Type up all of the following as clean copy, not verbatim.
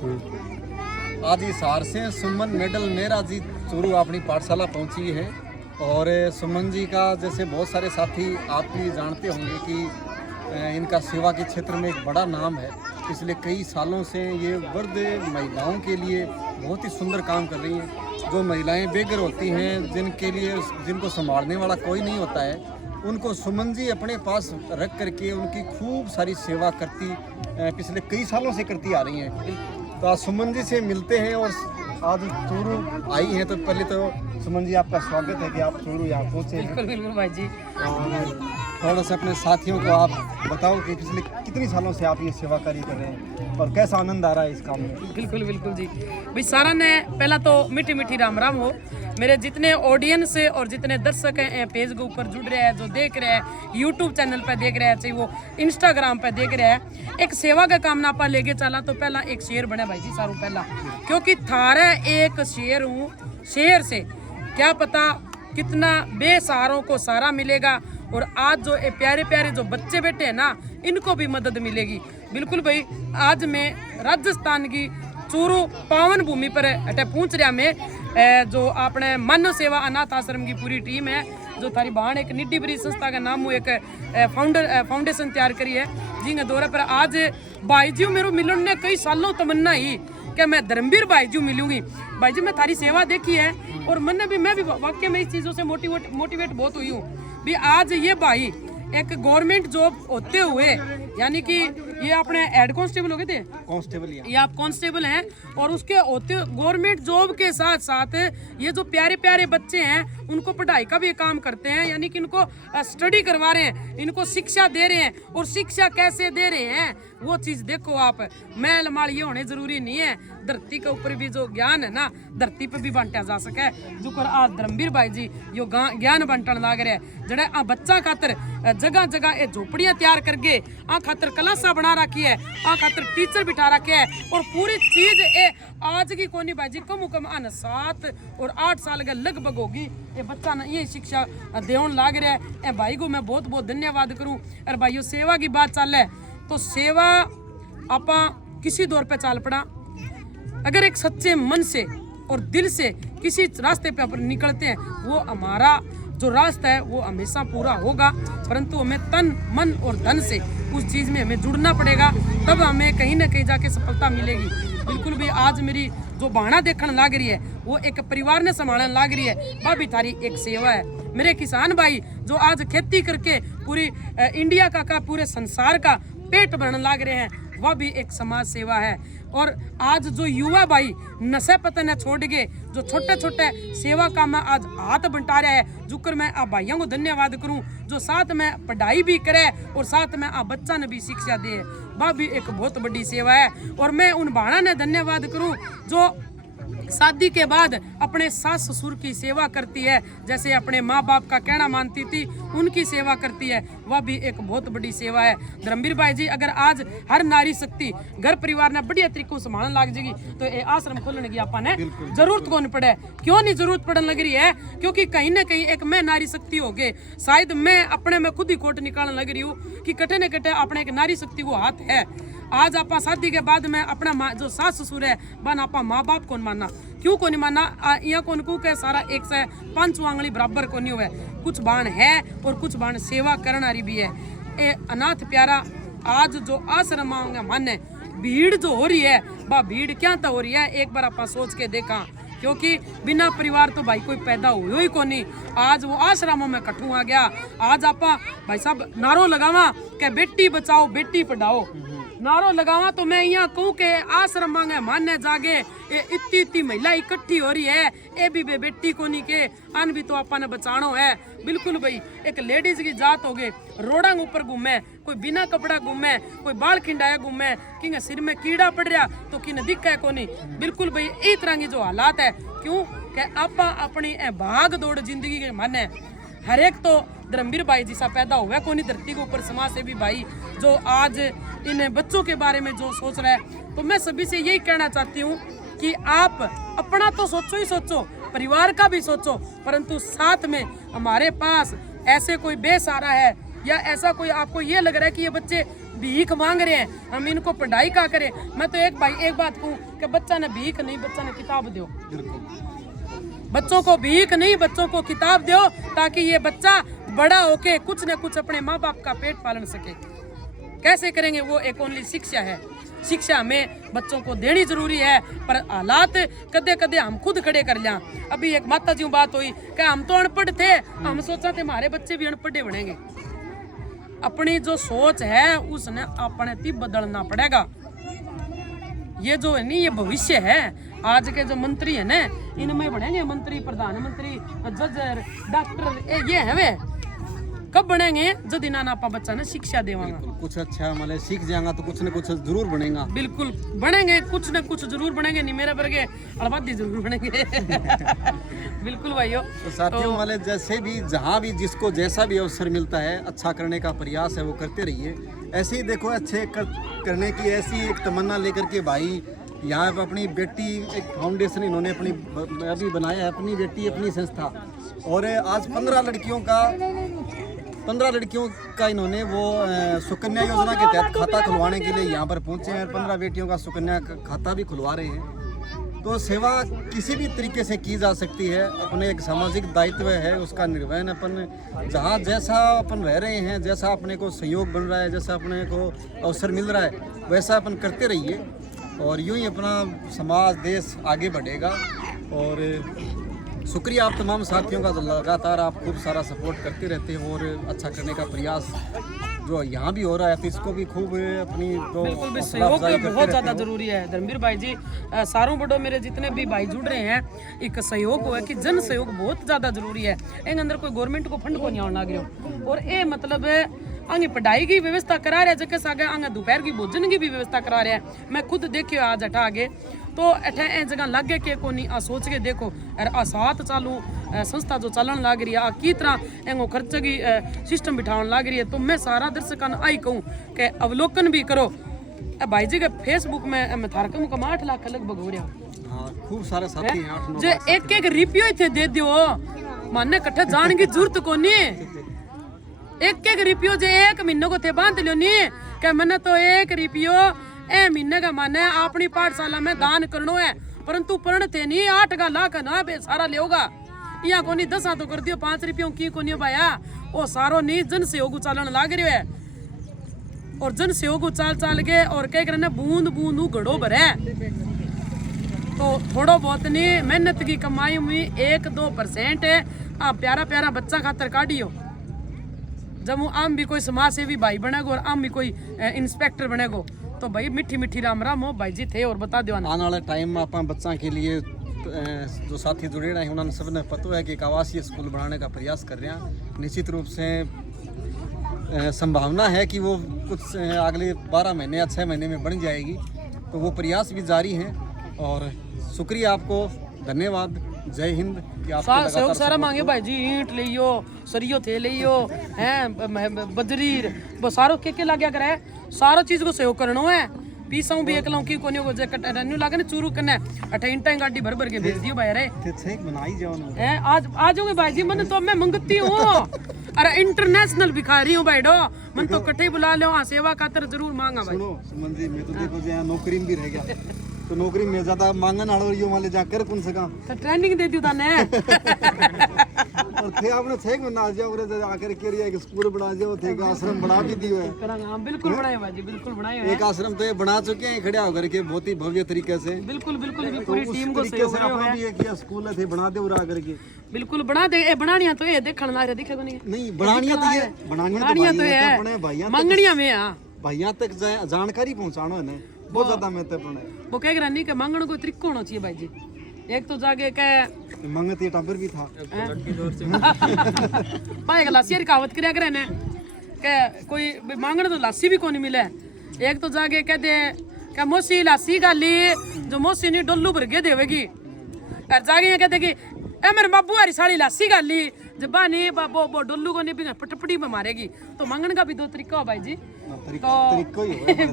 आज हिसार से सुमन मेडल मेरा जी चूरू अपनी पाठशाला पहुंची है। और सुमन जी का जैसे बहुत सारे साथी आप भी जानते होंगे कि इनका सेवा के क्षेत्र में एक बड़ा नाम है। पिछले कई सालों से ये वृद्ध महिलाओं के लिए बहुत ही सुंदर काम कर रही हैं। जो महिलाएं बेघर होती हैं, जिनको संभालने वाला कोई नहीं होता है, उनको सुमन जी अपने पास रख करके उनकी खूब सारी सेवा पिछले कई सालों से करती आ रही हैं। तो आज सुमन जी से मिलते हैं और आज चूरू आई हैं। तो पहले तो सुमन जी आपका स्वागत है कि आप चूरू यहाँ पहुँचे हैं। बिल्कुल बिल्कुल भाई जी। और थोड़ा सा अपने साथियों को आप बताओ कि पिछले कितनी सालों से आप ये सेवा कार्य कर रहे हैं और कैसा आनंद आ रहा है इस काम में। बिल्कुल बिल्कुल जी भाई। सारा ने पहला तो मीठी मीठी राम राम हो। मेरे जितने ऑडियंस और जितने दर्शक हैं पेज के ऊपर जुड़ रहे हैं, जो देख रहे हैं यूट्यूब चैनल पे देख रहे हैं, चाहे वो इंस्टाग्राम पे देख रहे हैं, एक सेवा का काम ना आप लेके चला तो पहला एक शेर बने भाई जी सारू पहला, क्योंकि थारे एक शेर हूँ, शेर से क्या पता कितना बेसहारों को सहारा मिलेगा। और आज जो ये प्यारे प्यारे जो बच्चे बैठे हैं ना, इनको भी मदद मिलेगी। बिल्कुल भाई, आज मैं राजस्थान की चूरू पावन भूमि पर अटे पहुंच रहा मैं। जो अपने मानव सेवा अनाथ आश्रम की पूरी टीम है, जो थारी बहन एक निड्डी बरी संस्था का नाम एक फाउंडेशन तैयार करी है जी दौरे पर। आज भाई जी मेरे मिलन ने कई सालों तमन्ना ही कि मैं धर्मवीर भाई जी मिलूंगी। भाई जी मैं थारी सेवा देखी है और मैं भी वाकई में इस चीज़ों से मोटिवेट बहुत हुई हूँ भी। आज ये भाई एक गवर्नमेंट जॉब होते हुए, यानी कि ये अपने हेड कांस्टेबल हो गए थे, कांस्टेबल ये आप कांस्टेबल हैं, और उसके होते गवर्नमेंट जॉब के साथ साथ ये जो प्यारे प्यारे बच्चे हैं उनको पढ़ाई का भी काम करते हैं, यानी कि इनको स्टडी करवा रहे हैं, इनको शिक्षा दे रहे हैं। और शिक्षा कैसे दे रहे हैं वो चीज़ देखो आप। मैल माल ये होने जरूरी नहीं है, धरती के ऊपर भी जो ज्ञान है ना, धरती पे भी बांटा जा सके। जो कर आज धर्मवीर भाई जी यो ज्ञान बांटन लाग रहे हैं, जड़े आ बच्चा खातर जगह जगह ये झोपड़ियां तैयार करके आ खातर क्लासा बना रखी है, आ खातर टीचर बिठा रखे है। और पूरी चीज ये आज की कोनी भाई जी कम आन 7 और 8 साल के लगभग होगी ये बच्चा ना ये शिक्षा देवन लाग रहा है। ए भाई को मैं बहुत बहुत धन्यवाद करूं। और भाइयों सेवा की बात चल है तो सेवा आपा किसी दौर पे चाल पड़ा, अगर एक सच्चे मन से और दिल से किसी रास्ते पे अपन निकलते हैं, वो हमारा जो रास्ता है वो हमेशा पूरा होगा। परंतु हमें तन मन और धन से उस चीज़ में हमें जुड़ना पड़ेगा, तब हमें कहीं ना कहीं जाके सफलता मिलेगी। बिल्कुल भी आज मेरी जो बाणा देखने लाग रही है वो एक परिवार ने संभालने लाग रही है, वह भी थारी एक सेवा है। मेरे किसान भाई जो आज खेती करके पूरी इंडिया का पूरे संसार का पेट भरने लाग रहे हैं, वह भी एक समाज सेवा है। और आज जो युवा भाई नशे पतन छोड़ के जो छोटे छोटे सेवा काम में आज हाथ बंटा रहे हैं, जुकर मैं आप भाइयों को धन्यवाद करूं, जो साथ में पढ़ाई भी करे और साथ में आप बच्चा ने भी शिक्षा दे, वह भी एक बहुत बड़ी सेवा है। और मैं उन भाणा ने धन्यवाद करूं जो शादी के बाद अपने सास ससुर की सेवा करती है, जैसे अपने माँ बाप का कहना मानती थी, उनकी सेवा करती है, वह भी एक बहुत बड़ी सेवा है। धर्मवीर भाई जी अगर आज हर नारी शक्ति घर परिवार ने बढ़िया तरीके से संभालने लग जाएगी तो ये आश्रम खोलने की अपन ने जरूरत कौन पड़े। क्यों नहीं जरूरत पड़ने लग रही है? क्योंकि कहीं ना कहीं एक मैं नारी शक्ति हो गए, शायद मैं अपने में खुद ही कोट निकालने लग रही हूँ कि कटे न कटे अपने एक नारी शक्ति को हाथ है। आज आप शादी के बाद में अपना जो सास ससुर है बन आप माँ बाप कौन मानना, क्यों को नहीं मानना? यहाँ कौन को के सारा एक से 5 आंगली बराबर को नहीं हुआ। कुछ बाण है और कुछ बाण सेवा करनारी भी है। ये अनाथ प्यारा आज जो आश्रम मन है, भीड़ जो हो रही है वह भीड़ क्या तो हो रही है, एक बार आप सोच के देखा। क्योंकि बिना परिवार तो भाई कोई पैदा हुई ही को नहीं। आज वो आश्रमों में कठू आ गया। आज आप भाई साहब नारो लगावा कि बेटी बचाओ बेटी पढ़ाओ, नारो लगावा तो मैं यहाँ कहूँ के आश्रम मांगे मानने जागे इतनी महिला इकट्ठी हो रही है, ये भी बेटी को नहीं के अन भी तो अपन ने बचानो है। बिल्कुल भाई, एक लेडीज की जात हो गए, रोड़ा ऊपर घूमे, कोई बिना कपड़ा घूमे, कोई बाल खिंडाया घूमे, कि सिर में कीड़ा पड़ रहा तो कि दिखा को नहीं। बिल्कुल भाई इस तरह की जो हालात है, क्यों कि आप अपनी भाग दौड़ जिंदगी के मन है। हर एक तो धर्मवीर भाई जैसा पैदा हुआ है कोनी धरती के ऊपर, समाज से भी भाई जो आज इन बच्चों के बारे में जो सोच रहा है। तो मैं सभी से यही कहना चाहती हूँ कि आप अपना तो सोचो ही सोचो, परिवार का भी सोचो, परंतु साथ में हमारे पास ऐसे कोई बेसहारा है या ऐसा कोई आपको ये लग रहा है कि ये बच्चे भीख मांग रहे हैं, हम इनको पढ़ाई का करें। मैं तो एक बात कहूँ कि बच्चा ने भीख नहीं, बच्चा ने किताब दो। बच्चों को भीख नहीं, बच्चों को किताब दो, ताकि ये बच्चा बड़ा होके कुछ न कुछ अपने माँ बाप का पेट पालन सके। कैसे करेंगे वो एक ओनली शिक्षा है। शिक्षा हमें बच्चों को देनी जरूरी है, पर हालात कदे कदे हम खुद खड़े कर लिया। अभी एक माता जी बात हुई कि हम तो अनपढ़ थे, हम सोचा थे हमारे बच्चे भी अनपढ़े बनेंगे। अपनी जो सोच है उसने अपने ती बदलना पड़ेगा। ये जो है नहीं, ये भविष्य है। आज के जो मंत्री है ना, इनमें बनेंगे मंत्री, प्रधानमंत्री, जज, डॉक्टर, ये है वे। कब बनेंगे? जो दिना ना बच्चा ने शिक्षा देवांगा। कुछ अच्छा मतलब सीख जाएगा तो कुछ न कुछ जरूर बनेगा। बिल्कुल बनेंगे, कुछ न कुछ जरूर बनेंगे। नहीं मेरे वर्गे अलबादी जरूर बनेंगे। बिल्कुल भाइयों। तो साथियों मतलब जैसे भी जहाँ भी जिसको जैसा भी अवसर मिलता है, अच्छा करने का प्रयास है वो करते रहिए। ऐसे ही देखो अच्छे करने की ऐसी एक तमन्ना लेकर के भाई यहाँ पर अपनी बेटी एक फाउंडेशन इन्होंने अपनी अभी बनाया है, अपनी बेटी अपनी संस्था। और आज 15 लड़कियों का इन्होंने वो सुकन्या योजना के तहत खाता खुलवाने के लिए यहाँ पर पहुँचे हैं। 15 बेटियों का सुकन्या खाता भी खुलवा रहे हैं। तो सेवा किसी भी तरीके से की जा सकती है। अपने एक सामाजिक दायित्व है, उसका निर्वहन अपन जहाँ जैसा अपन रह रहे हैं, जैसा अपने को सहयोग बन रहा है, जैसा अपने को अवसर मिल रहा है, वैसा अपन करते रहिए। और यूँ ही अपना समाज देश आगे बढ़ेगा। और शुक्रिया आप तमाम साथियों का, लगातार आप खूब सारा सपोर्ट करते रहते हो और अच्छा करने का प्रयास जो यहाँ भी हो रहा है, तो इसको भी खूब अपनी तो बिल्कुल भी सहयोग बहुत ज़्यादा जरूरी है। धर्मवीर भाई जी, सारों बड़ो मेरे जितने भी भाई जुड़ रहे हैं, एक सहयोग हो है कि जन सहयोग बहुत ज़्यादा जरूरी है। इन अंदर कोई गवर्नमेंट को फंड को नहीं आने लग रहा। और ये मतलब आगे पढ़ाई की व्यवस्था करा रहे, जगह सागे आगे दोपहर की भोजन की भी व्यवस्था करा रहे हैं। मैं खुद देखियो आज अठा आगे तो अठा ए जगह लगे के को नहीं, आ सोच के देखो और आ साथ चालू संस्था जो चलन लग रही है, आ की तरह एंगो खर्च की सिस्टम बिठाने लग रही है। तो मैं सारा दर्शकों आई कहूँ कि अवलोकन भी करो। भाई जी के फेसबुक में मैं थारक मुकम 8 लाख लगभग हो रहा। हाँ, खूब सारे साथी हैं, 8-9 जो एक रिपियो इथे दे दियो, माने कट्ठे जाने की जरूरत को नहीं। एक रिपियो जो 1 महीने को थे बांध लियो नहीं क्या, मैंने तो 1 रिपियो ए महीने का माने अपनी पाठशाला में दान करनो है। परंतु पढ़ थे नहीं 8 लाख ना बे सारा लेगा। यहाँ को नहीं 10 तो कर दियो, 5 रुपयों की को नहीं भाया। वो सारो नहीं जन सहयोग चालन लाग रही है। और जन सहयोग चाल के और कह कर बूंद बूंद घड़ो भरे। तो थोड़ा बहुत नहीं मेहनत की कमाई हुई 1-2% है। आप प्यारा प्यारा बच्चा खातर काटियो। जब आम भी कोई समाज सेवी भाई बनेगो और आम भी कोई इंस्पेक्टर बनेगो, तो भाई मिठी मिठी राम राम हो भाई जी थे। और बता दो आने वाले टाइम में आप बच्चा के लिए जो साथी जुड़े रहे हैं उन्होंने सबने पता है कि एक आवासीय स्कूल बनाने का प्रयास कर रहे हैं। निश्चित रूप से संभावना है कि वो कुछ अगले 12 महीने या 6 महीने में बन जाएगी। तो वो प्रयास भी जारी हैं। और शुक्रिया आपको, धन्यवाद, जय हिंद। कि आप सहयोग सारा मांगे भाई जी, ईंट लियो, सरियो थे लियो हैं, बजरी वो सारो के लग गया करे, सारा चीज को सहयोग करनो है। पीसाऊं भी एकलाऊं की कोनी को जैकेट रन्यू लागे ना चूरू कने अठा इंटा गाड़ी भर भर के भेज दियो भाई रे। ठीक बनाई जाओ ना हैं, आज आ जाओगे भाई जी, मन तो मैं मंगती हूं। अरे इंटरनेशनल भिखारी हूं भाई डो, मन तो कटे बुला लो। हां, सेवा खातर जरूर मांगा भाई। सुनो सुमन जी, मैं तो देखो जे नौकरी में भी रह गया, तो नौकरी में ज्यादा मांगन आड़ो यो वाले जाकर कौन सका तो ट्रेनिंग दे दियो ताने। और थे आपने थे बना दिया और आकर के एक स्कूल बना दिया, थे का आश्रम बना भी दियो है। हां बिल्कुल बनाए भाई जी, बिल्कुल बनाए हैं। एक आश्रम तो ये बना चुके हैं खड़ा होकर के बहुत ही भव्य तरीके से। बिल्कुल बिल्कुल भी पूरी टीम को सहयोग से अपना भी एक स्कूल थे बना दे उरा करके। बिल्कुल बना दे। ए बनानिया तो ये देखण ला रे, दिखेगो नहीं बनानिया तो ये बनानिया तो है अपने भाइयां मंगनिया में। हां, भाइयां तक जानकारी पहुंचानो है ना, बहुत ज्यादा महत्वपूर्ण है। वो कह रहा नहीं कि मांगण को तरीका होना चाहिए भाई जी। एक तो जाके कह मंगती टाबर भी था भाई गिलासी की कहावत करया करे ने के कोई मांगण तो लासी भी कोनी मिले। एक तो जाके कह दे कि मोसी लासी गाली जो मोसी नहीं डोलू भर के देवेगी। और जाके कहते कि ए मेरे बाबू हरी साड़ी लासी गाली जबा नहीं बाबू वो डोलू को नहीं भी पटपटी में मारेगी। तो मांगण का भी 2 तरीका हो भाई जी। तो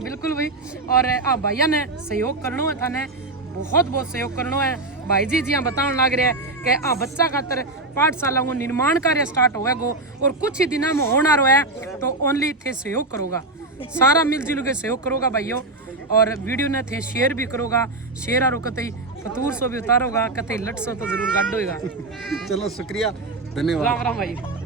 बिल्कुल भाई। और आप भैया ने सहयोग करनो है, थाने बहुत बहुत सहयोग करनो है। भाई जी जी बताने लग रहे हैं कि बच्चा खातर पाठशाला को निर्माण कार्य स्टार्ट होगा और कुछ ही दिनों में होना है। तो ओनली थे सहयोग करोगा। सारा मिलजुल के सहयोग करोगा भाइयों। और वीडियो ने थे शेयर भी करोगा, शेयर आरो कतई फतूर सो भी उतारोगा, कतई लट सो तो जरूर गाड होएगा। चलो शुक्रिया, धन्यवाद। राम राम भाई।